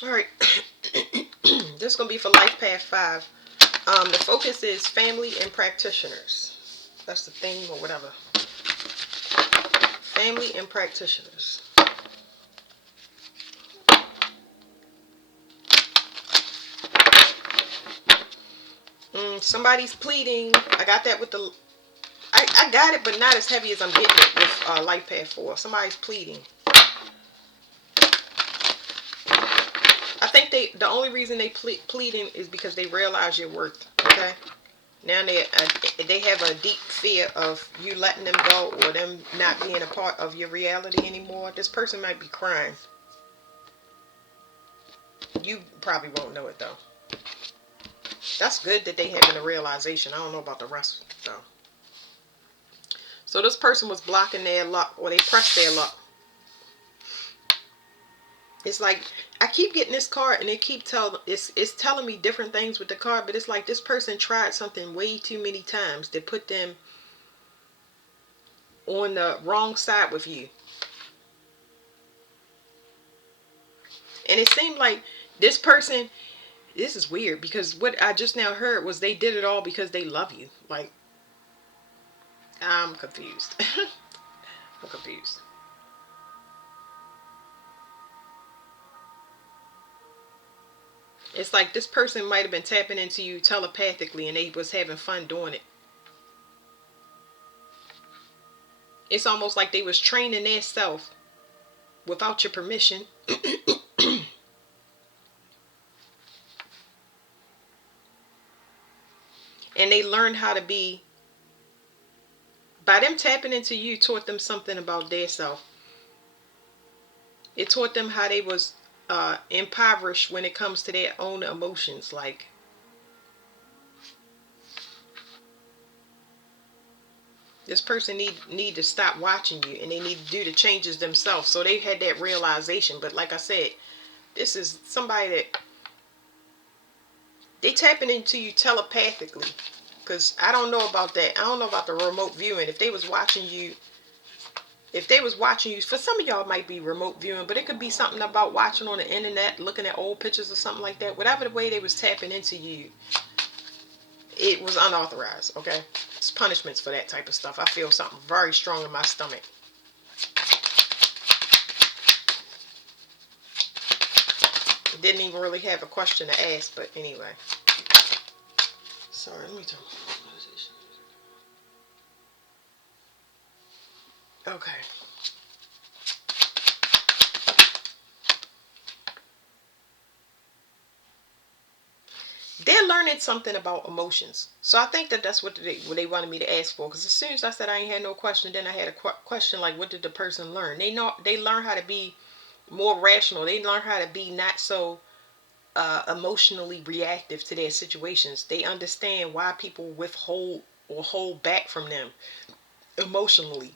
All right. This is going to be for Life Path 5. The focus is family and practitioners. That's the theme or whatever. Family and practitioners. Somebody's pleading. I got that with the... I got it, but not as heavy as I'm getting it with Life Path 4. Somebody's pleading. I think the only reason they pleading is because they realize your worth. Okay. Now they have a deep fear of you letting them go or them not being a part of your reality anymore. This person might be crying. You probably won't know it though. That's good that they having a realization. I don't know about the rest though. So this person was blocking their luck, or they pressed their luck. It's like I keep getting this card and it's telling me different things with the card, but it's like this person tried something way too many times that put them on the wrong side with you. And it seemed like this person, this is weird because what I just now heard was they did it all because they love you. Like, I'm confused. I'm confused. It's like this person might have been tapping into you telepathically and they was having fun doing it. It's almost like they was training their self without your permission. And they learned how to be, by them tapping into you, taught them something about their self. It taught them how they was impoverished when it comes to their own emotions. Like, this person need to stop watching you, and they need to do the changes themselves. So they had that realization. But like I said, this is somebody that they tapping into you telepathically. Because I don't know about that. I don't know about the remote viewing. If they was watching you, for some of y'all it might be remote viewing, but it could be something about watching on the internet, looking at old pictures or something like that. Whatever the way they was tapping into you, it was unauthorized. Okay, it's punishments for that type of stuff. I feel something very strong in my stomach. Didn't even really have a question to ask, but anyway. Sorry, let me turn my meditation. Okay. They're learning something about emotions. So I think that that's what they wanted me to ask for. Because as soon as I said I ain't had no question, then I had a question like, what did the person learn? They learn how to be more rational. They learn how to be not so emotionally reactive to their situations. They understand why people withhold or hold back from them emotionally.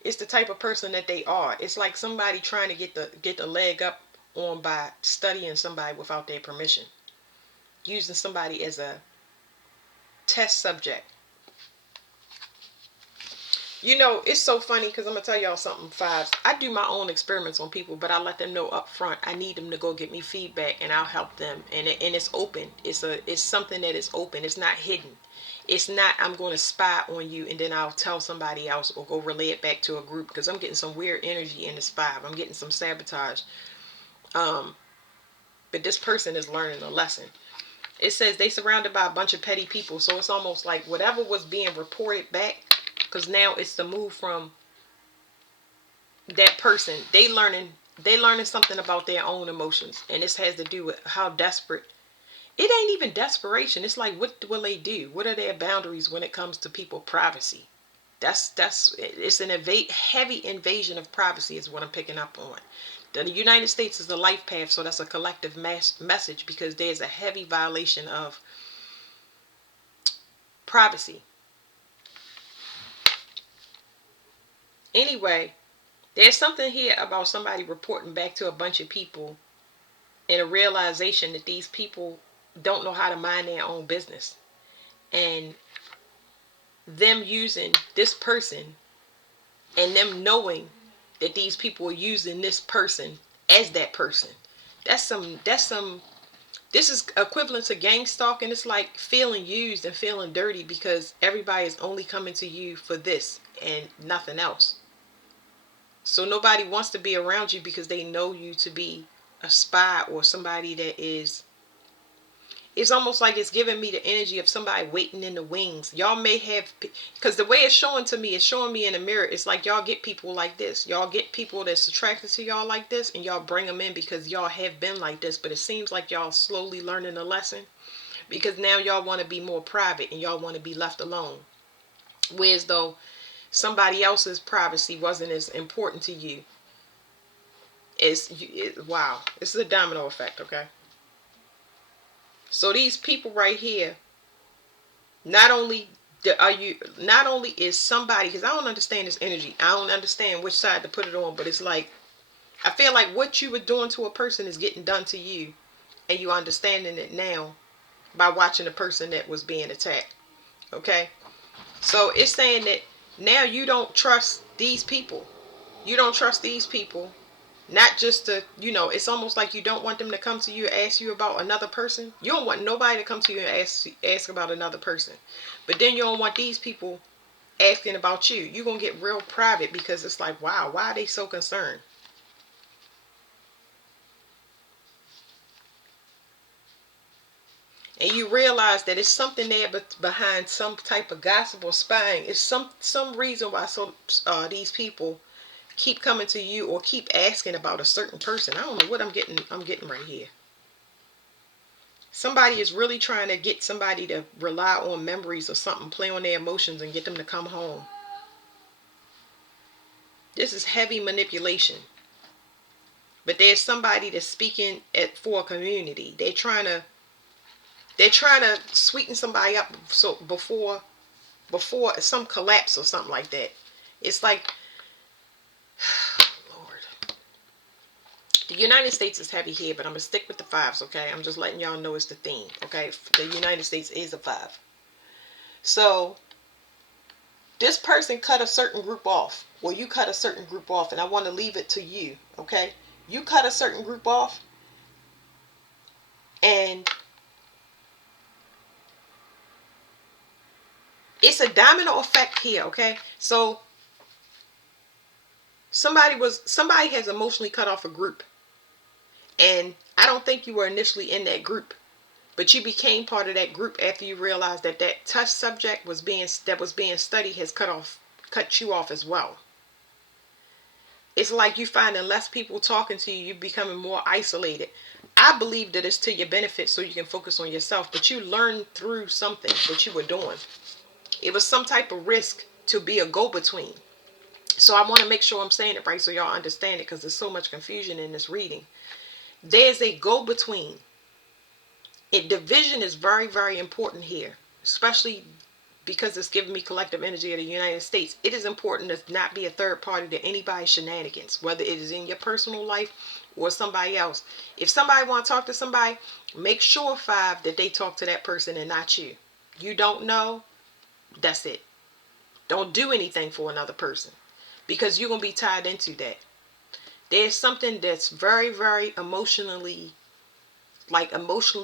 It's the type of person that they are. It's like somebody trying to get the leg up on by studying somebody without their permission, using somebody as a test subject. You know, it's so funny because I'm gonna tell y'all something, fives. I do my own experiments on people, but I let them know up front I need them to go get me feedback, and I'll help them. And it's open. It's something that is open. It's not hidden. It's not I'm going to spy on you and then I'll tell somebody else or go relay it back to a group, because I'm getting some weird energy in this five. I'm getting some sabotage. Um, but this person is learning a lesson. It says they surrounded by a bunch of petty people, so it's almost like whatever was being reported back, because now it's the move from that person. They learning something about their own emotions, and this has to do with how desperate. It ain't even desperation. It's like, what will they do? What are their boundaries when it comes to people privacy? That's it's an heavy invasion of privacy is what I'm picking up on. The United States is the life path, so that's a collective message, because there's a heavy violation of privacy. Anyway, there's something here about somebody reporting back to a bunch of people and a realization that these people don't know how to mind their own business. And them using this person and them knowing that these people are using this person as that person. That's some. This is equivalent to gang stalking. It's like feeling used and feeling dirty because everybody is only coming to you for this and nothing else. So nobody wants to be around you because they know you to be a spy or somebody that is. It's almost like it's giving me the energy of somebody waiting in the wings. Y'all may have, because the way it's showing to me, it's showing me in the mirror. It's like y'all get people like this. Y'all get people that's attracted to y'all like this, and y'all bring them in because y'all have been like this. But it seems like y'all slowly learning a lesson because now y'all want to be more private and y'all want to be left alone. Whereas though somebody else's privacy wasn't as important to you as wow, this is a domino effect. Okay, so these people right here, not only are you, not only is somebody, because I don't understand this energy, I don't understand which side to put it on, but it's like I feel like what you were doing to a person is getting done to you, and you understanding it now by watching the person that was being attacked. Okay, so it's saying that now you don't trust these people. You don't trust these people. Not just to, it's almost like you don't want them to come to you and ask you about another person. You don't want nobody to come to you and ask about another person. But then you don't want these people asking about you. You're going to get real private because it's like, wow, why are they so concerned? And you realize that it's something there behind some type of gossip or spying. It's some reason why these people keep coming to you or keep asking about a certain person. I don't know what I'm getting right here. Somebody is really trying to get somebody to rely on memories or something, play on their emotions and get them to come home. This is heavy manipulation. But there's somebody that's speaking for a community. They're trying to sweeten somebody up so before some collapse or something like that. It's like, Lord. The United States is heavy here, but I'm going to stick with the fives, okay? I'm just letting y'all know it's the theme, okay? The United States is a five. So, this person cut a certain group off. Well, you cut a certain group off, and I want to leave it to you, okay? You cut a certain group off, and it's a domino effect here, okay? So, somebody has emotionally cut off a group. And I don't think you were initially in that group, but you became part of that group after you realized that that touch subject was being studied has cut you off as well. It's like you finding less people talking to you, you becoming more isolated. I believe that it's to your benefit so you can focus on yourself, but you learned through something that you were doing. It was some type of risk to be a go-between. So I want to make sure I'm saying it right so y'all understand it, because there's so much confusion in this reading. There's a go-between. Division is very, very important here, especially because it's giving me collective energy of the United States. It is important to not be a third party to anybody's shenanigans, whether it is in your personal life or somebody else. If somebody want to talk to somebody, make sure, five, that they talk to that person and not you. You don't know, that's it. Don't do anything for another person because you're going to be tied into that. There's something that's very, very emotionally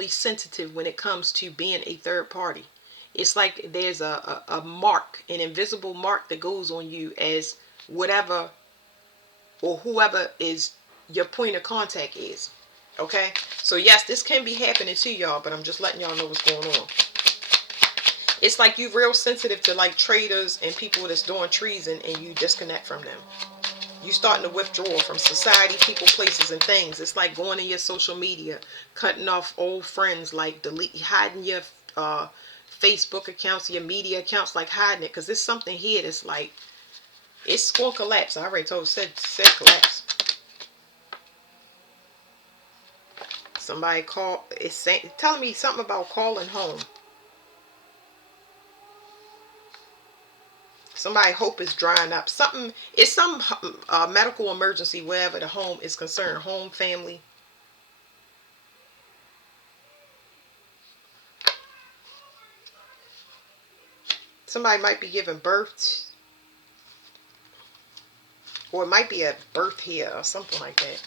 sensitive when it comes to being a third party. It's like there's a mark, an invisible mark that goes on you as whatever or whoever is your point of contact is. Okay? So yes, this can be happening to y'all, but I'm just letting y'all know what's going on. It's like you're real sensitive to like traitors and people that's doing treason, and you disconnect from them. You starting to withdraw from society, people, places, and things. It's like going to your social media, cutting off old friends, like hiding your Facebook accounts, your media accounts, like hiding it, because there's something here that's like, it's going to collapse. I already said collapse. Somebody telling me something about calling home. Somebody hope is drying up. It's some medical emergency wherever the home is concerned. Home, family. Somebody might be giving birth, or it might be a birth here or something like that.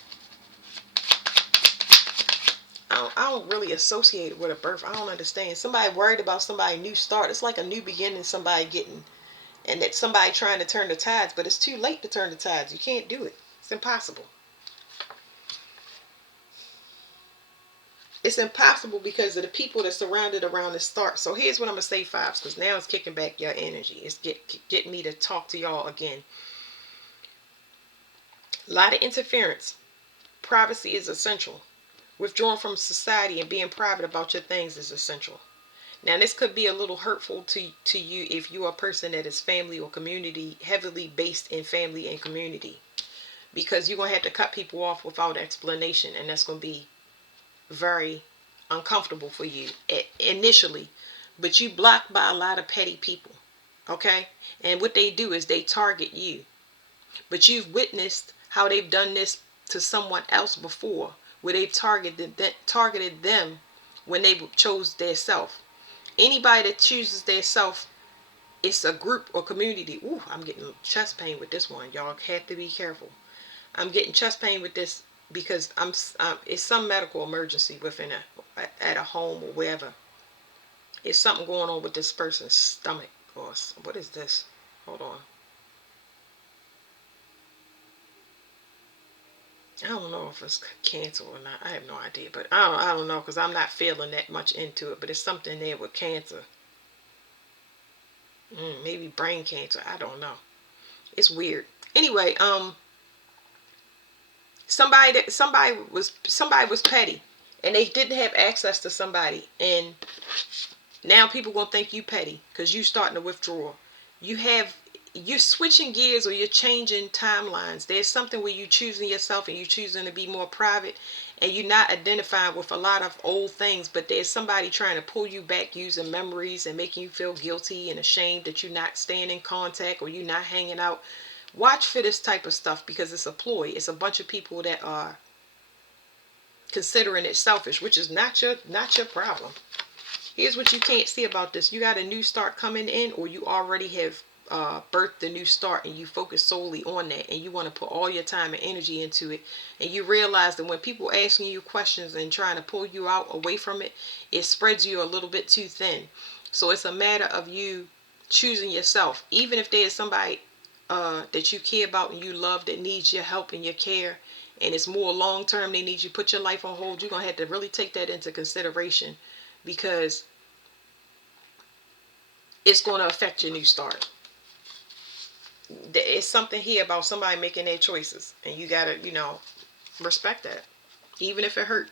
I don't really associate it with a birth. I don't understand. Somebody worried about somebody new start. It's like a new beginning. Somebody getting, and that somebody trying to turn the tides, but it's too late to turn the tides. You can't do it. It's impossible. It's impossible because of the people that surrounded around the start. So here's what I'm gonna say, fives, because now it's kicking back your energy. It's getting me to talk to y'all again. A lot of interference. Privacy is essential. Withdrawing from society and being private about your things is essential. Now, this could be a little hurtful to you if you're a person that is family or community, heavily based in family and community, because you're going to have to cut people off without explanation, and that's going to be very uncomfortable for you initially. But you blocked by a lot of petty people, okay? And what they do is they target you. But you've witnessed how they've done this to someone else before, where they've targeted them when they chose their self. Anybody that chooses their self, it's a group or community. Ooh, I'm getting chest pain with this one. Y'all have to be careful. I'm getting chest pain with this because it's some medical emergency within at a home or wherever. It's something going on with this person's stomach. Or what is this? Hold on. I don't know if it's cancer or not. I have no idea, but I don't know because I'm not feeling that much into it. But it's something there with cancer. Maybe brain cancer. I don't know. It's weird. Anyway, somebody was petty, and they didn't have access to somebody, and now people gonna think you petty because you starting to withdraw. You're switching gears, or you're changing timelines. There's something where you choosing yourself and you choosing to be more private, and you're not identifying with a lot of old things, but there's somebody trying to pull you back using memories and making you feel guilty and ashamed that you're not staying in contact or you're not hanging out. Watch for this type of stuff because it's a ploy. It's a bunch of people that are considering it selfish, which is not your problem. Here's what you can't see about this. You got a new start coming in, or you already have birthed the new start and you focus solely on that, and you want to put all your time and energy into it, and you realize that when people asking you questions and trying to pull you out away from it, it spreads you a little bit too thin. So it's a matter of you choosing yourself. Even if there's somebody that you care about and you love that needs your help and your care, and it's more long term, they need you to put your life on hold, you're going to have to really take that into consideration, because it's going to affect your new start. It's something here about somebody making their choices, and you got to, respect that, even if it hurt.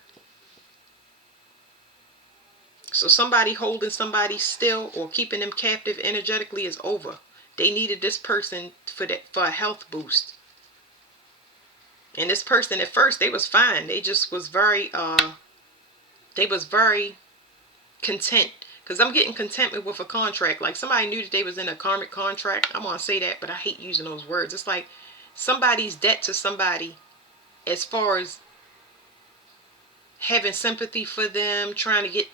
So somebody holding somebody still or keeping them captive energetically is over. They needed this person for a health boost. And this person, at first, they was fine. They just was very content. Because I'm getting contentment with a contract. Like somebody knew that they was in a karmic contract. I'm going to say that, but I hate using those words. It's like somebody's debt to somebody, as far as having sympathy for them, trying to get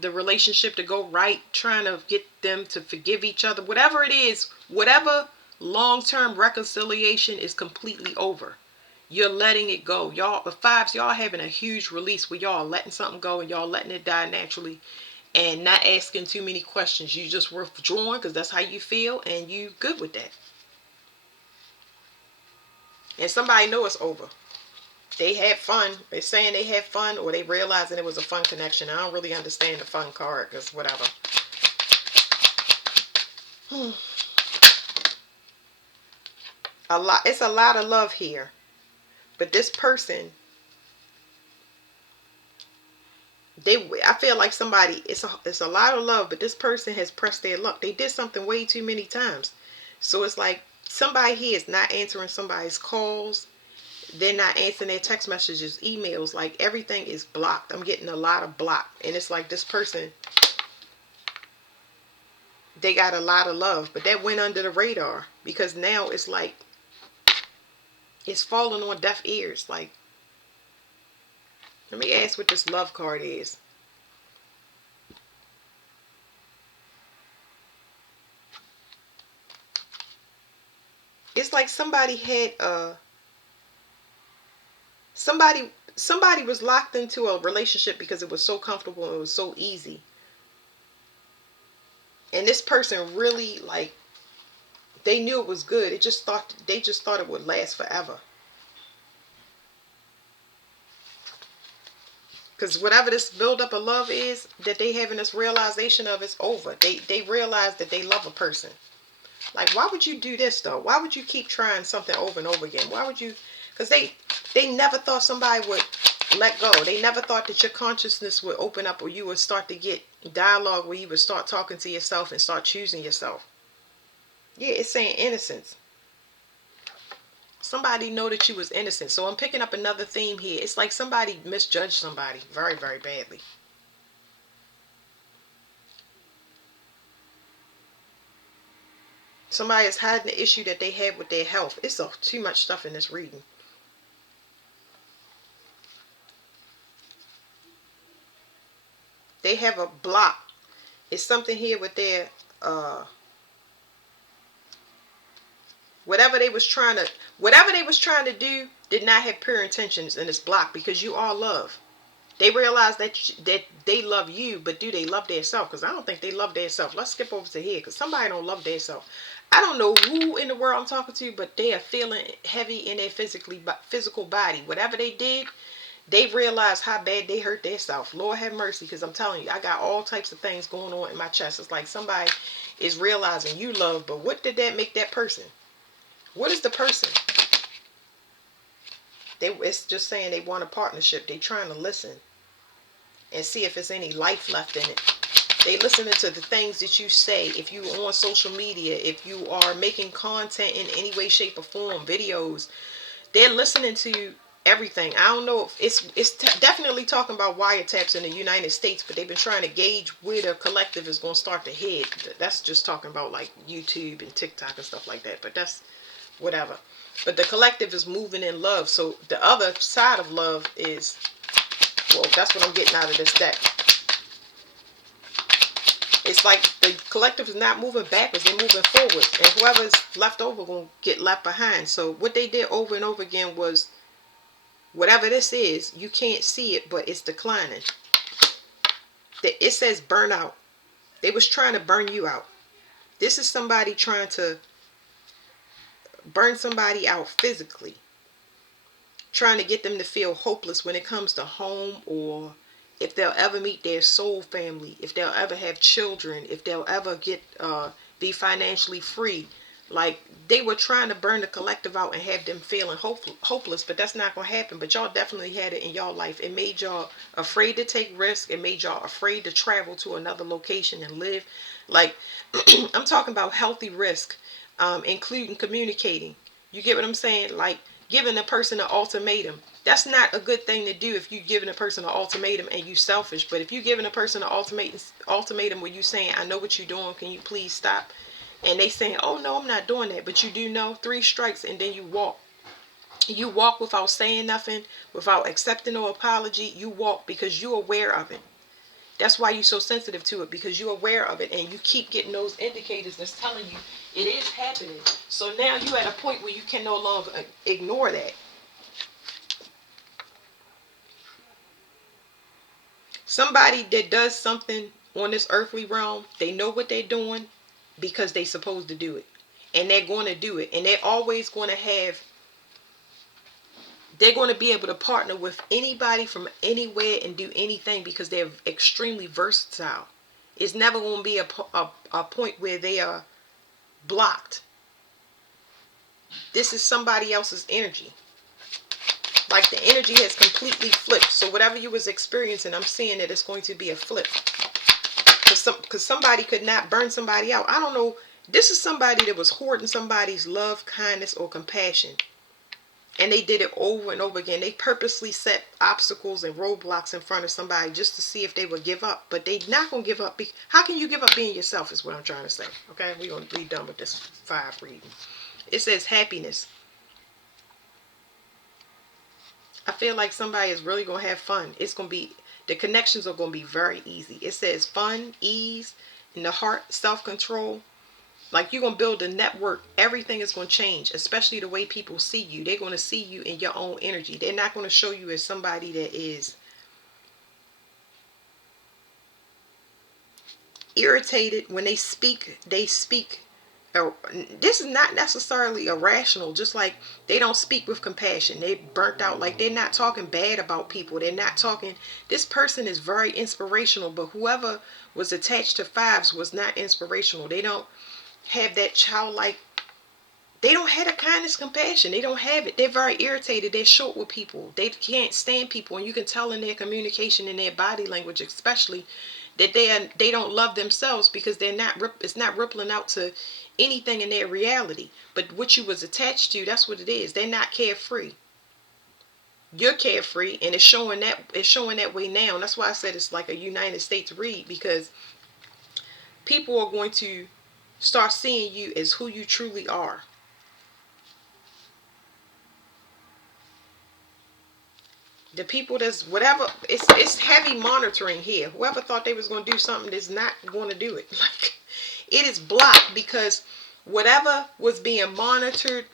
the relationship to go right, trying to get them to forgive each other. Whatever it is, whatever long-term reconciliation is completely over. You're letting it go. Y'all, the fives, y'all having a huge release where y'all letting something go and y'all letting it die naturally and not asking too many questions. You just withdrawing because that's how you feel and you good with that. And somebody know it's over. They had fun. They're saying they had fun, or they realizing it was a fun connection. I don't really understand the fun card because whatever. It's a lot of love here. But this person, I feel like somebody, it's a lot of love, but this person has pressed their luck. They did something way too many times. So it's like somebody here is not answering somebody's calls. They're not answering their text messages, emails. Like everything is blocked. I'm getting a lot of block. And it's like this person, they got a lot of love, but that went under the radar because now it's like it's falling on deaf ears. Like, let me ask what this love card is. It's like somebody had Somebody was locked into a relationship because it was so comfortable and it was so easy. And this person really, like, they knew it was good. They just thought it would last forever. Because whatever this buildup of love is that they having this realization of, it's over. They realize that they love a person. Like, why would you do this though? Why would you keep trying something over and over again? Why would you? Because they never thought somebody would let go. They never thought that your consciousness would open up, or you would start to get dialogue where you would start talking to yourself and start choosing yourself. Yeah, it's saying innocence. Somebody know that you was innocent. So I'm picking up another theme here. It's like somebody misjudged somebody very, very badly. Somebody is hiding the issue that they have with their health. It's too much stuff in this reading. They have a block. It's something here with their whatever they was trying to do did not have pure intentions, and it's blocked because you are love. They realize that they love you, but do they love their self? Because I don't think they love their self. Let's skip over to here, because somebody don't love their self. I don't know who in the world I'm talking to, but they are feeling heavy in their physical body. Whatever they did, they realized how bad they hurt their self. Lord have mercy, because I'm telling you, I got all types of things going on in my chest. It's like somebody is realizing you love, but what did that make that person? What is the person? It's just saying they want a partnership. They trying to listen and see if there's any life left in it. They listening to the things that you say. If you on social media, if you are making content in any way, shape, or form, videos, they're listening to everything. I don't know if it's definitely talking about wiretaps in the United States, but they've been trying to gauge where the collective is going to start to head. That's just talking about like YouTube and TikTok and stuff like that. But that's whatever. But the collective is moving in love. So the other side of love is, well, that's what I'm getting out of this deck. It's like the collective is not moving backwards, they're moving forward. And whoever's left over going to get left behind. So what they did over and over again was, whatever this is, you can't see it, but it's declining. It says burnout. They was trying to burn you out. This is somebody trying to burn somebody out physically. Trying to get them to feel hopeless when it comes to home, or if they'll ever meet their soul family, if they'll ever have children, if they'll ever get be financially free. Like, they were trying to burn the collective out and have them feeling hopeless, but that's not going to happen. But y'all definitely had it in y'all life. It made y'all afraid to take risks. It made y'all afraid to travel to another location and live. Like, I'm talking about healthy risk, including communicating. You get what I'm saying? Like, giving a person an ultimatum. That's not a good thing to do if you're giving a person an ultimatum and you selfish. But if you're giving a person an ultimatum where you saying, I know what you're doing, can you please stop? And they saying, oh no, I'm not doing that. But you do know, 3 strikes and then you walk. You walk without saying nothing, without accepting no apology. You walk because you're aware of it. That's why you're so sensitive to it, because you're aware of it and you keep getting those indicators that's telling you it is happening. So now you're at a point where you can no longer ignore that. Somebody that does something on this earthly realm, they know what they're doing because they're supposed to do it. And they're going to do it. And they're going to be able to partner with anybody from anywhere and do anything because they're extremely versatile. It's never going to be a point where they are blocked. This is somebody else's energy. Like, the energy has completely flipped. So whatever you was experiencing, I'm seeing that it's going to be a flip. Because somebody could not burn somebody out. I don't know. This is somebody that was hoarding somebody's love, kindness, or compassion. And they did it over and over again. They purposely set obstacles and roadblocks in front of somebody just to see if they would give up. But they not going to give up. How can you give up being yourself is what I'm trying to say. Okay, we're going to be done with this 5 reading. It says happiness. I feel like somebody is really going to have fun. It's going to be, the connections are going to be very easy. It says fun, ease, in the heart, self-control. Like, you're going to build a network. Everything is going to change, especially the way people see you. They're going to see you in your own energy. They're not going to show you as somebody that is irritated. When they speak, this is not necessarily irrational. Just like they don't speak with compassion. They burnt out. Like, they're not talking bad about people. They're not talking, this person is very inspirational, but whoever was attached to fives was not inspirational. They don't have that childlike, they don't have the kindness, compassion. They don't have it. They're very irritated. They're short with people. They can't stand people, and you can tell in their communication, in their body language especially, that they don't love themselves, because they're not, it's not rippling out to anything in their reality. But what you was attached to, that's what it is. They're not carefree. You're carefree, and it's showing that way now. That's why I said it's like a United States read, because people are going to start seeing you as who you truly are. The people that's whatever, it's heavy monitoring here. Whoever thought they was going to do something is not going to do it. Like, it is blocked, because whatever was being monitored,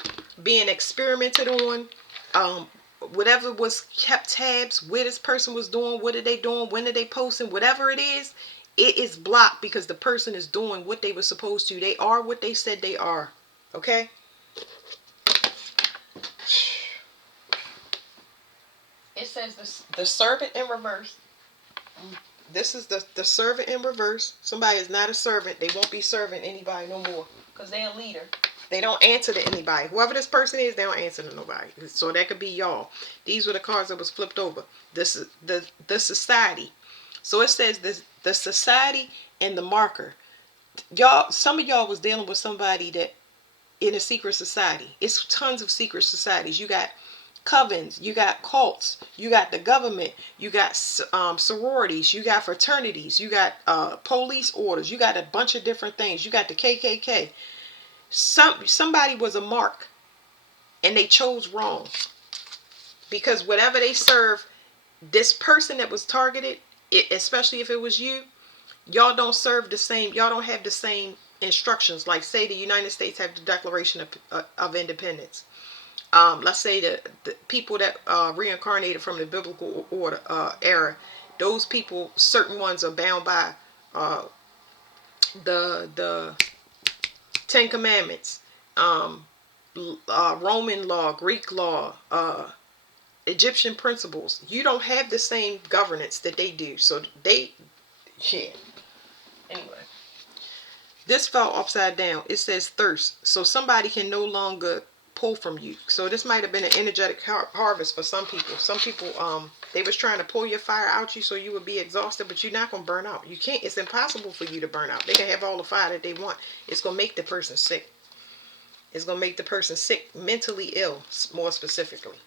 being experimented on, whatever was kept tabs, where this person was doing, what are they doing, when are they posting, whatever it is blocked, because the person is doing what they were supposed to. They are what they said they are. Okay. It says the servant in reverse. This is the servant in reverse. Somebody is not a servant. They won't be serving anybody no more, because they're a leader. They don't answer to anybody. Whoever this person is, they don't answer to nobody. So that could be y'all. These were the cards that was flipped over. This is the society. So it says this, the society and the marker. Y'all, some of y'all was dealing with somebody that in a secret society. It's tons of secret societies. You got covens, you got cults, you got the government, you got sororities, you got fraternities, you got police orders, you got a bunch of different things. You got the KKK. Somebody was a mark, and they chose wrong, because whatever they serve, this person that was targeted, especially if it was you, y'all don't serve the same. Y'all don't have the same instructions. Like, say the United States have the Declaration of Independence. Let's say the people that reincarnated from the biblical order era, those people, certain ones are bound by the Ten Commandments, Roman law, Greek law, Egyptian principles. You don't have the same governance that they do. So they, yeah. Anyway, this fell upside down. It says thirst. So somebody can no longer pull from you. So this might have been an energetic harvest for some people. Some people, they was trying to pull your fire out you so you would be exhausted, but you're not going to burn out. You can't. It's impossible for you to burn out. They can have all the fire that they want. It's going to make the person sick. It's going to make the person sick, mentally ill, more specifically,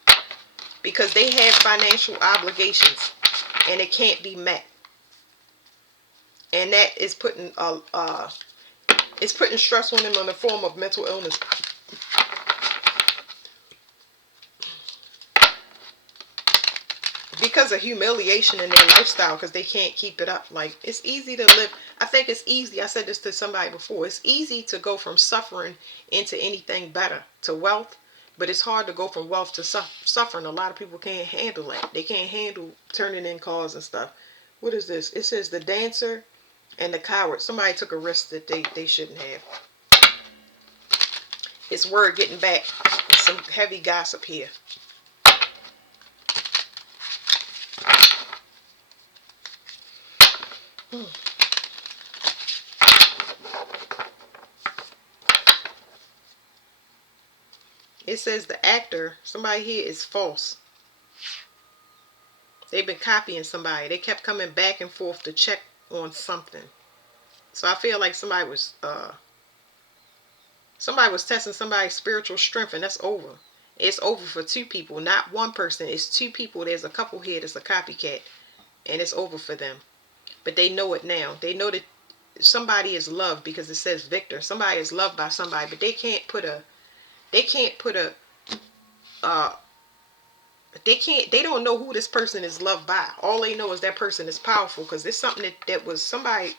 because they have financial obligations and it can't be met. And that is putting it's putting stress on them in the form of mental illness. Because of humiliation in their lifestyle, because they can't keep it up. Like, it's easy to live. I think it's easy. I said this to somebody before. It's easy to go from suffering into anything better, to wealth. But it's hard to go from wealth to suffering. A lot of people can't handle that. They can't handle turning in cars and stuff. What is this? It says the dancer and the coward. Somebody took a risk that they shouldn't have. It's word getting back. There's some heavy gossip here. It says the actor, somebody here is false. They've been copying somebody. They kept coming back and forth to check on something. So I feel like somebody was testing somebody's spiritual strength, and that's over. It's over for two people, not one person. It's two people. There's a couple here that's a copycat, and it's over for them. But they know it now. They know that somebody is loved, because it says Victor. Somebody is loved by somebody, but they can't put a they don't know who this person is loved by. All they know is that person is powerful, because it's something that was somebody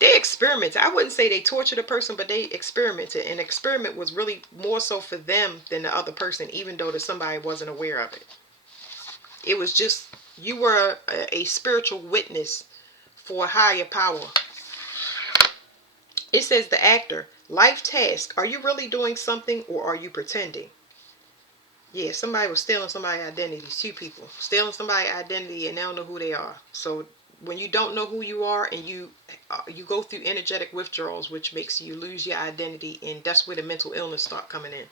they experimented. I wouldn't say they tortured a person, but they experimented. And experiment was really more so for them than the other person, even though somebody wasn't aware of it. It was just, you were a spiritual witness for a higher power. It says the actor, life task. Are you really doing something or are you pretending? Yeah, somebody was stealing somebody's identity. Two people stealing somebody's identity and they don't know who they are. So when you don't know who you are and you go through energetic withdrawals, which makes you lose your identity, and that's where the mental illness start coming in.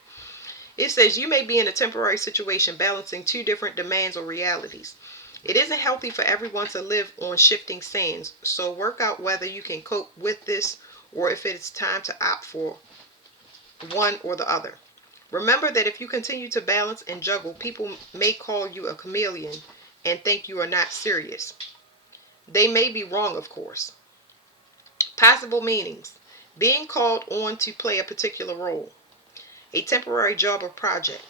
It says you may be in a temporary situation balancing two different demands or realities. It isn't healthy for everyone to live on shifting sands, so work out whether you can cope with this or if it's time to opt for one or the other. Remember that if you continue to balance and juggle, people may call you a chameleon and think you are not serious. They may be wrong, of course. Possible meanings: being called on to play a particular role, a temporary job or project,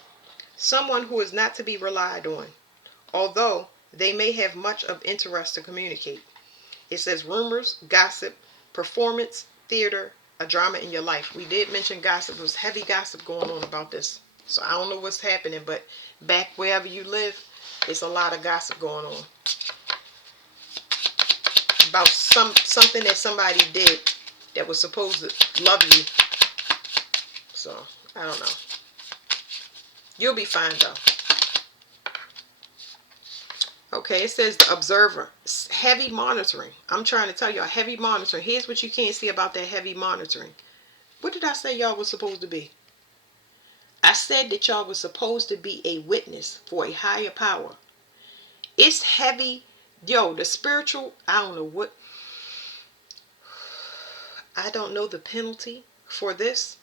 someone who is not to be relied on, although they may have much of interest to communicate. It says rumors, gossip, performance, theater, a drama in your life. We did mention gossip. There was heavy gossip going on about this. So I don't know what's happening, but back wherever you live, it's a lot of gossip going on about something that somebody did that was supposed to love you. So I don't know. You'll be fine though. Okay, it says the observer. Heavy monitoring. I'm trying to tell y'all, heavy monitoring. Here's what you can't see about that heavy monitoring. What did I say y'all was supposed to be? I said that y'all was supposed to be a witness for a higher power. It's heavy. Yo, the spiritual, I don't know what. I don't know the penalty for this.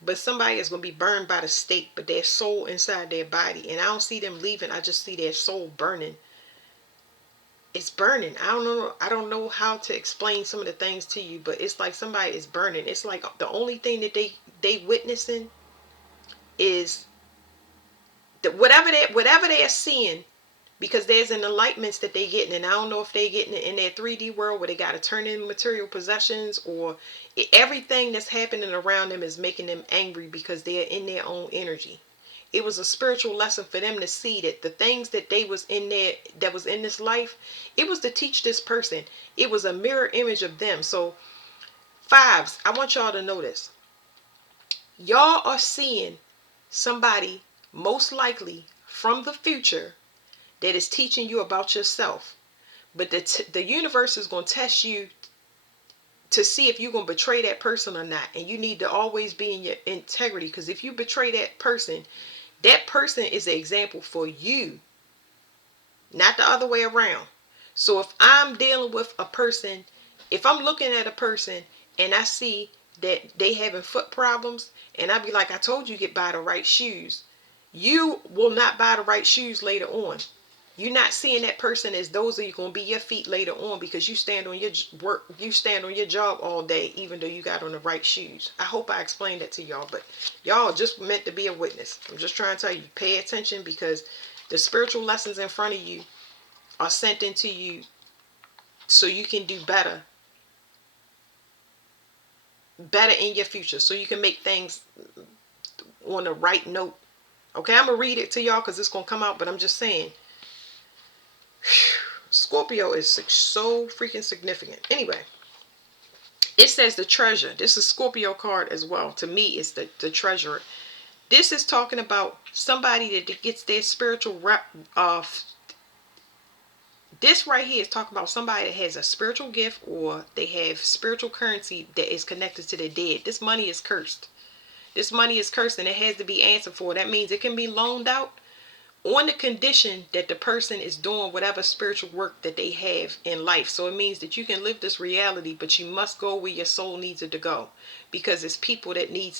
But somebody is going to be burned by the stake, but their soul inside their body. And I don't see them leaving. I just see their soul burning. It's burning. I don't know how to explain some of the things to you, but it's like somebody is burning. It's like the only thing that they witnessing is that whatever they're seeing, because there's an enlightenments that they getting, and I don't know if they getting it in their 3D world where they got to turn in material possessions, or everything that's happening around them is making them angry because they're in their own energy. It was a spiritual lesson for them to see that the things that they was in there, that was in this life, it was to teach this person. It was a mirror image of them. So fives, I want y'all to know this. Y'all are seeing somebody most likely from the future that is teaching you about yourself. But the universe is going to test you to see if you're going to betray that person or not. And you need to always be in your integrity, because if you betray that person is an example for you, not the other way around. So if I'm dealing with a person, if I'm looking at a person and I see that they having foot problems, and I be like, I told you get buy the right shoes, you will not buy the right shoes later on. You're not seeing that person as those are going to be your feet later on, because you stand on your work, you stand on your job all day, even though you got on the right shoes. I hope I explained that to y'all, but y'all just meant to be a witness. I'm just trying to tell you, pay attention, because the spiritual lessons in front of you are sent into you so you can do better in your future, so you can make things on the right note. Okay, I'm going to read it to y'all because it's going to come out, but I'm just saying, Scorpio is so freaking significant. Anyway, it says the treasure. This is Scorpio card as well. To me, it's the treasurer. This is talking about somebody that gets their spiritual this right here is talking about somebody that has a spiritual gift, or they have spiritual currency that is connected to the dead. This money is cursed. This money is cursed, and it has to be answered for. That means it can be loaned out on the condition that the person is doing whatever spiritual work that they have in life. So it means that you can live this reality, but you must go where your soul needs it to go, because it's people that need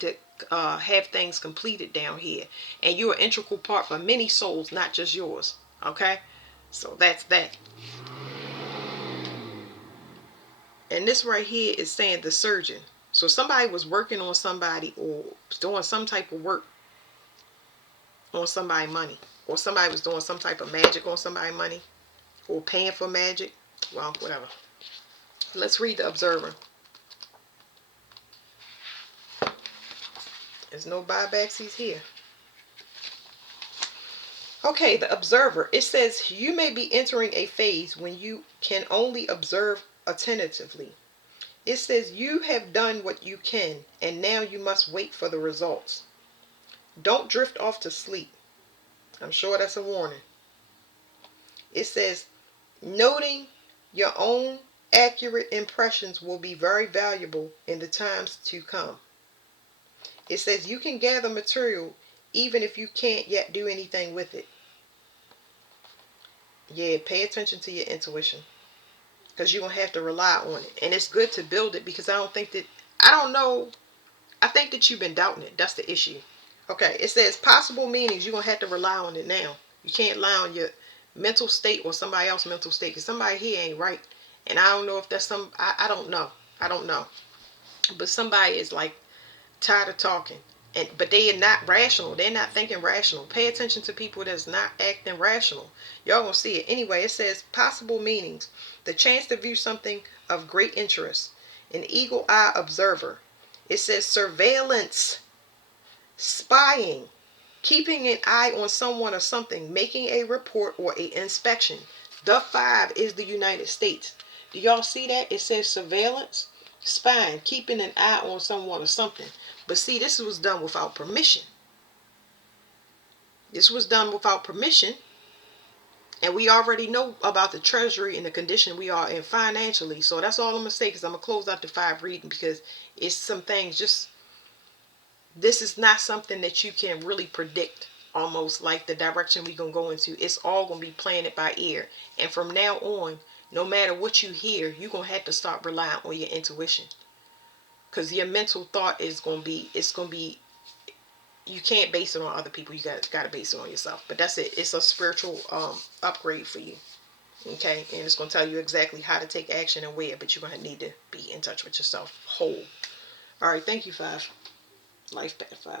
to have things completed down here, and you're an integral part for many souls, not just yours. Okay, so that's that. And this right here is saying the surgeon. So somebody was working on somebody, or doing some type of work on somebody's money, or somebody was doing some type of magic on somebody's money, or paying for magic. Well, whatever. Let's read the observer. There's no buybacks. He's here. Okay, the observer. It says you may be entering a phase when you can only observe attentively. It says you have done what you can and now you must wait for the results. Don't drift off to sleep. I'm sure that's a warning. It says noting your own accurate impressions will be very valuable in the times to come. It says you can gather material even if you can't yet do anything with it. Yeah, pay attention to your intuition because you're going to have to rely on it. And it's good to build it because I don't know, I think that you've been doubting it. That's the issue. Okay, it says possible meanings. You're going to have to rely on it now. You can't rely on your mental state or somebody else's mental state because somebody here ain't right. And I don't know if that's I don't know. I don't know. But somebody is like tired of talking. But they are not rational. They're not thinking rational. Pay attention to people that's not acting rational. Y'all gonna see it. Anyway, it says possible meanings. The chance to view something of great interest. An eagle eye observer. It says surveillance, spying, keeping an eye on someone or something, making a report or a inspection. The 5 is the United States. Do y'all see that? It says surveillance, spying, keeping an eye on someone or something. But see, this was done without permission. This was done without permission. And we already know about the treasury and the condition we are in financially. So that's all I'm going to say because I'm going to close out the 5 reading because it's some things just, this is not something that you can really predict. Almost like the direction we're going to go into. It's all going to be playing it by ear. And from now on, no matter what you hear, you're going to have to start relying on your intuition. Because your mental thought is going to be, you can't base it on other people. You got to base it on yourself. But that's it. It's a spiritual upgrade for you. Okay? And it's going to tell you exactly how to take action and where. But you're going to need to be in touch with yourself whole. All right. Thank you, 5. Life Path 5.